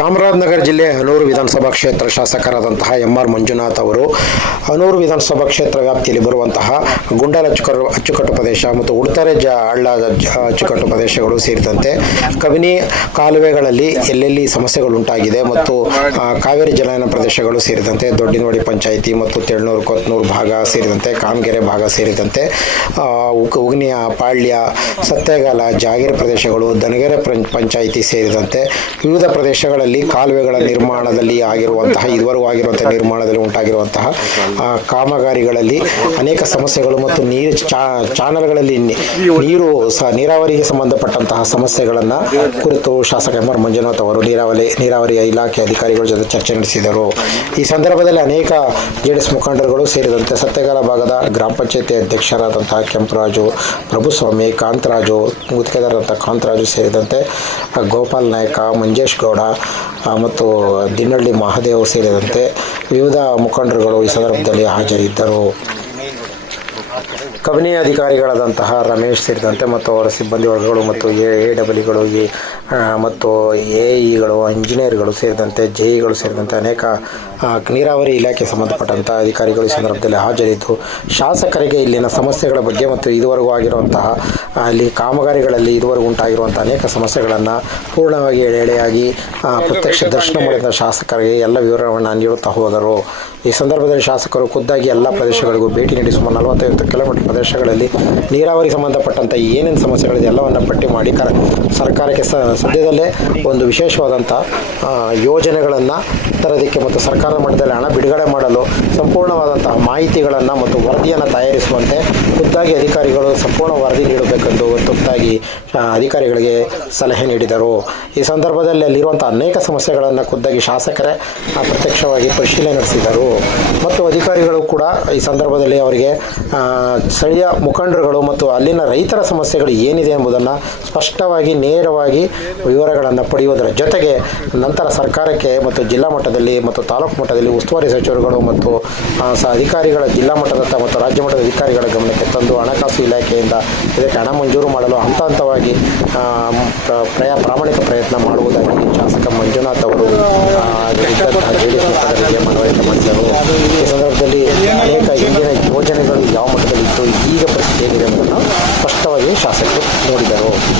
ಚಾಮರಾಜನಗರ ಜಿಲ್ಲೆ ಹನೂರು ವಿಧಾನಸಭಾ ಕ್ಷೇತ್ರ ಶಾಸಕರಾದಂತಹ ಎಂ ಆರ್ ಮಂಜುನಾಥ್ ಅವರು ಹನೂರು ವಿಧಾನಸಭಾ ಕ್ಷೇತ್ರ ವ್ಯಾಪ್ತಿಯಲ್ಲಿ ಬರುವಂತಹ ಗುಂಡಲ ಅಚ್ಚುಕಟ್ಟು ಅಚ್ಚುಕಟ್ಟು ಪ್ರದೇಶ ಮತ್ತು ಉಡ್ತಾರೆ ಜ ಹಳ್ಳ ಅಚ್ಚುಕಟ್ಟು ಪ್ರದೇಶಗಳು ಸೇರಿದಂತೆ ಕಬಿನಿ ಕಾಲುವೆಗಳಲ್ಲಿ ಎಲ್ಲೆಲ್ಲಿ ಸಮಸ್ಯೆಗಳು ಉಂಟಾಗಿದೆ ಮತ್ತು ಕಾವೇರಿ ಜಲಾಯನ ಪ್ರದೇಶಗಳು ಸೇರಿದಂತೆ ದೊಡ್ಡಿನವಾಡಿ ಪಂಚಾಯಿತಿ ಮತ್ತು ತೆಳ್ನೂರು, ಕೊತ್ನೂರು ಭಾಗ ಸೇರಿದಂತೆ ಕಾಮಗೆರೆ ಭಾಗ ಸೇರಿದಂತೆ ಉಗ್ನಿಯ, ಪಾಳ್ಯ ಸತ್ಯಗಾಲ ಜಾಗಿರ ಪ್ರದೇಶಗಳು, ದನಗೆರೆ ಪಂಚಾಯಿತಿ ಸೇರಿದಂತೆ ವಿವಿಧ ಪ್ರದೇಶಗಳಲ್ಲಿ ಕಾಲುವೆಗಳ ನಿರ್ಮಾಣದಲ್ಲಿ ಆಗಿರುವಂತಹ, ಇದುವರೆಗೂ ಆಗಿರುವಂತಹ ನಿರ್ಮಾಣದಲ್ಲಿ ಉಂಟಾಗಿರುವಂತಹ ಕಾಮಗಾರಿಗಳಲ್ಲಿ ಅನೇಕ ಸಮಸ್ಯೆಗಳು ಮತ್ತು ನೀರು ಚಾನಲ್ಗಳಲ್ಲಿ ನೀರು ನೀರಾವರಿಗೆ ಸಂಬಂಧಪಟ್ಟಂತಹ ಸಮಸ್ಯೆಗಳನ್ನು ಕುರಿತು ಶಾಸಕ ಎಂ ಆರ್ ಮಂಜುನಾಥ್ ಅವರು ನೀರಾವರಿ ನೀರಾವರಿ ಇಲಾಖೆ ಅಧಿಕಾರಿಗಳ ಜೊತೆ ಚರ್ಚೆ ನಡೆಸಿದರು. ಈ ಸಂದರ್ಭದಲ್ಲಿ ಅನೇಕ ಜೆ ಡಿ ಎಸ್ ಮುಖಂಡರುಗಳು ಸೇರಿದಂತೆ ಸತ್ಯಗಾಲ ಭಾಗದ ಗ್ರಾಮ ಪಂಚಾಯತಿ ಅಧ್ಯಕ್ಷರಾದಂತಹ ಕೆಂಪರಾಜು, ಪ್ರಭುಸ್ವಾಮಿ, ಕಾಂತರಾಜು ಗುತ್ತಿಗೆದಾರರಂಥ ಕಾಂತರಾಜು ಸೇರಿದಂತೆ ಗೋಪಾಲ್ ನಾಯಕ, ಮಂಜೇಶ್ ಗೌಡ ಮತ್ತು ದಿನ್ನಳ್ಳಿ ಮಹಾದೇವ್ ಸೇರಿದಂತೆ ವಿವಿಧ ಮುಖಂಡರುಗಳು ಈ ಸಂದರ್ಭದಲ್ಲಿ ಹಾಜರಿದ್ದರು. ಕಬಿನಿ ಅಧಿಕಾರಿಗಳಾದಂತಹ ರಮೇಶ್ ಸೇರಿದಂತೆ ಮತ್ತು ಅವರ ಸಿಬ್ಬಂದಿ ವರ್ಗಗಳು ಮತ್ತು ಎ ಎ ಡಬ್ಲ್ಯೂಗಳು ಎ ಮತ್ತು ಎ ಇಗಳು ಇಂಜಿನಿಯರ್ಗಳು ಸೇರಿದಂತೆ ಜೆ ಇಗಳು ಸೇರಿದಂತೆ ಅನೇಕ ನೀರಾವರಿ ಇಲಾಖೆ ಸಂಬಂಧಪಟ್ಟಂಥ ಅಧಿಕಾರಿಗಳು ಈ ಸಂದರ್ಭದಲ್ಲಿ ಹಾಜರಿದ್ದು, ಶಾಸಕರಿಗೆ ಇಲ್ಲಿನ ಸಮಸ್ಯೆಗಳ ಬಗ್ಗೆ ಮತ್ತು ಇದುವರೆಗೂ ಆಗಿರುವಂತಹ ಅಲ್ಲಿ ಕಾಮಗಾರಿಗಳಲ್ಲಿ ಇದುವರೆಗೂ ಉಂಟಾಗಿರುವಂಥ ಅನೇಕ ಸಮಸ್ಯೆಗಳನ್ನು ಪೂರ್ಣವಾಗಿ ಎಳೆ ಎಳೆಯಾಗಿ ಪ್ರತ್ಯಕ್ಷ ದರ್ಶನ ಮಾಡಿದ ಶಾಸಕರಿಗೆ ಎಲ್ಲ ವಿವರವನ್ನು ನೀಡುತ್ತಾ ಹೋದರು. ಈ ಸಂದರ್ಭದಲ್ಲಿ ಶಾಸಕರು ಖುದ್ದಾಗಿ ಎಲ್ಲ ಪ್ರದೇಶಗಳಿಗೂ ಭೇಟಿ ನೀಡಿ ಸುಮಾರು ನಲವತ್ತೈವತ್ತು ಕಿಲೋಮೀಟರ್ ಪ್ರದೇಶಗಳಲ್ಲಿ ನೀರಾವರಿ ಸಂಬಂಧಪಟ್ಟಂಥ ಏನೇನು ಸಮಸ್ಯೆಗಳಿದೆ ಎಲ್ಲವನ್ನು ಪಟ್ಟಿ ಮಾಡಿ ಕರ, ಸರ್ಕಾರಕ್ಕೆ ಸದ್ಯದಲ್ಲೇ ಒಂದು ವಿಶೇಷವಾದಂಥ ಯೋಜನೆಗಳನ್ನು ತರೋದಕ್ಕೆ ಮತ್ತು ಸರ್ಕಾರ ಮಟ್ಟದಲ್ಲಿ ಹಣ ಬಿಡುಗಡೆ ಮಾಡಲು ಸಂಪೂರ್ಣವಾದಂತಹ ಮಾಹಿತಿಗಳನ್ನು ಮತ್ತು ವರದಿಯನ್ನು ತಯಾರಿಸುವಂತೆ ಖುದ್ದಾಗಿ ಅಧಿಕಾರಿಗಳು ಸಂಪೂರ್ಣ ವರದಿ ನೀಡಬೇಕೆಂದು ತುರ್ತಾಗಿ ಅಧಿಕಾರಿಗಳಿಗೆ ಸಲಹೆ ನೀಡಿದರು. ಈ ಸಂದರ್ಭದಲ್ಲಿ ಅಲ್ಲಿರುವಂಥ ಅನೇಕ ಸಮಸ್ಯೆಗಳನ್ನು ಖುದ್ದಾಗಿ ಶಾಸಕರೇ ಪ್ರತ್ಯಕ್ಷವಾಗಿ ಪರಿಶೀಲನೆ ನಡೆಸಿದರು. ಮತ್ತು ಅಧಿಕಾರಿಗಳು ಕೂಡ ಈ ಸಂದರ್ಭದಲ್ಲಿ ಅವರಿಗೆ ಸ್ಥಳೀಯ ಮುಖಂಡರುಗಳು ಮತ್ತು ಅಲ್ಲಿನ ರೈತರ ಸಮಸ್ಯೆಗಳು ಏನಿದೆ ಎಂಬುದನ್ನು ಸ್ಪಷ್ಟವಾಗಿ, ನೇರವಾಗಿ ವಿವರಗಳನ್ನು ಪಡೆಯುವುದರ ಜೊತೆಗೆ ನಂತರ ಸರ್ಕಾರಕ್ಕೆ ಮತ್ತು ಜಿಲ್ಲಾ ಮಟ್ಟದಲ್ಲಿ ಮತ್ತು ತಾಲೂಕು ಮಟ್ಟದಲ್ಲಿ ಉಸ್ತುವಾರಿ ಸಚಿವರುಗಳು ಮತ್ತು ಅಧಿಕಾರಿಗಳ ಜಿಲ್ಲಾ ಮಟ್ಟದ ಮತ್ತು ರಾಜ್ಯ ಮಟ್ಟದ ಅಧಿಕಾರಿಗಳ ಗಮನಕ್ಕೆ ತಂದು ಹಣಕಾಸು ಇಲಾಖೆಯಿಂದ ಇದಕ್ಕೆ ಹಣ ಮಂಜೂರು ಮಾಡಲು ಹಂತ ಹಂತವಾಗಿ ಪ್ರ- ಪ್ರಯ, ಪ್ರಾಮಾಣಿಕ ಪ್ರಯತ್ನ ಮಾಡುವುದಾಗಿ ಶಾಸಕ ಮಂಜುನಾಥ್ ಅವರು ಮನವರಿಕೆ ಮಾಡಿದರು. ಈಗ ಪರಿಸ್ಥಿತಿ ಹೇಗಿದೆ ಅನ್ನೋದನ್ನು ಸ್ಪಷ್ಟವಾಗಿ ಶಾಸಕರು ನೋಡಿದರು.